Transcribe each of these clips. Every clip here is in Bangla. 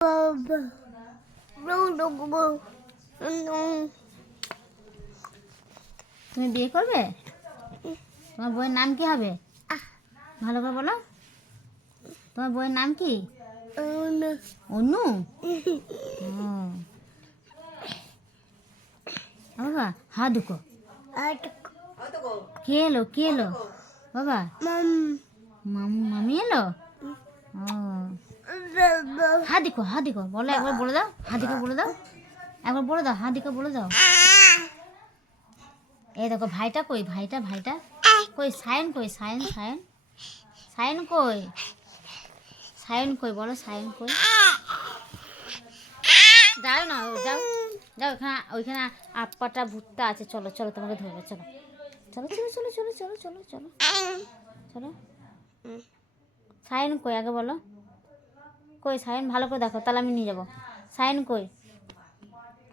তুমি বিয়ে করবে? তোমার বইয়ের নাম কি হবে? ভালো করে বলো। তোমার বইয়ের নাম কি? অনু। বাবা হাত দুকো। কে এলো? কে এলো বাবা? মামি এলো। ও হাত দিকো, হাত দিকো বলো, একবার বলে দাও। হাত দিকো বলে দাও, একবার বলে দাও। হাত দিকো বলে দাও। এই দেখো ভাইটা কই? ভাইটা কই? সায়ন কই? সায়ন কই? সায়ন কই বলো? সায়ন কই? যাও না, যাও যাও, ওইখানে আপ্পাটা ভুট্টা আছে। চলো চলো, তোমাকে ধরবো। চলো চলো চলো চলো চলো চলো চলো চলো চলো। সায়ন কই আগে বলো? কই সায়ন? ভালো করে দেখো, তাহলে আমি নিয়ে যাবো। সায়ন কই?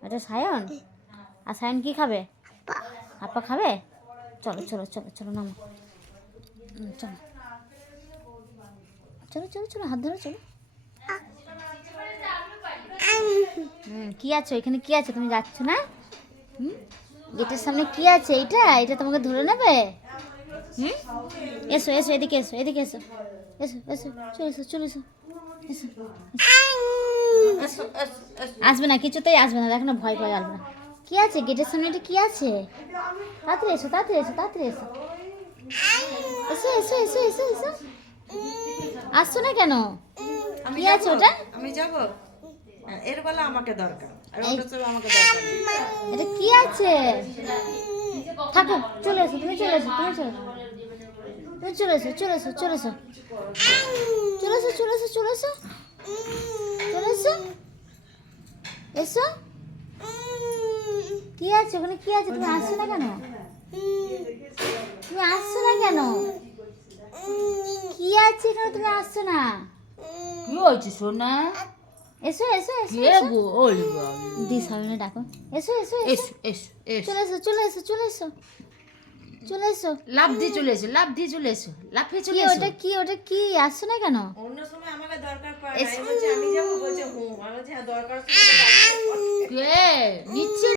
এটা সায়ন। আর সায়ন কি খাবে? আপা খাবে? চলো চলো চলো চলো, নামো। চলো চলো চলো চলো, হাত ধরো, চলো। কি আছে ওইখানে? কি আছে? তুমি যাচ্ছ না? গেটের সামনে কি আছে? এটা তোমাকে ধরে নেবে। এসো এসো, এদিকে এসো, এদিকে এসো, এসো এসো, চলে এসো, চলে এসো, এসো। আসবে না, কিছুতেই আসবে না। দেখো না, ভয় পাওয়া যাবে না। কি আছে গেটের সামনে? এটা কি আছে? তাড়াতাড়ি এসো, তাড়াতাড়ি এসো, তাড়াতাড়ি এসো, এসো এসো এসো এসো এসো। আসছো না কেন? কি আছে ওটা? আমি যাব। এর বেলা আমাকে দরকার, আর ওটা তো আমাকে দরকার নেই। এটা কি আছে? থাকো, চলে এসো, তুমি চলে এসো, তুমি চলে এসো, তুমি চলে এসো, চলে এসো, চলে এসো, চলে এসো, চলে এসো, চলে এসো, চলে এসো, এসো। কি আছে ওখানে? কি আছে? তুমি আসছো না কেন? তুমি আসছো না কেন? কি আছে এখানে? তুমি আসছো না? কি হয়েছে সোনা? এসো এসো এসো, কে গো? ওই দি সামনে ডাকো। এসো এসো এসো, এসো এসো এসো, চলে এসো, চলে এসো, চলে এসো, চলে এসো। লাফ দিয়ে চলে এসো, লাফ দিয়ে চলে এসো, লাফিয়ে কি চলে এসো। ওটা? কি ওটা? কি আসছো না কেন? অন্য সময় আমাকে দরকার পড়ে না। আমি বলছি আমি যাবো, বলছে আমি বলছি হ্যাঁ দরকার আছে, কে নিচ্ছে?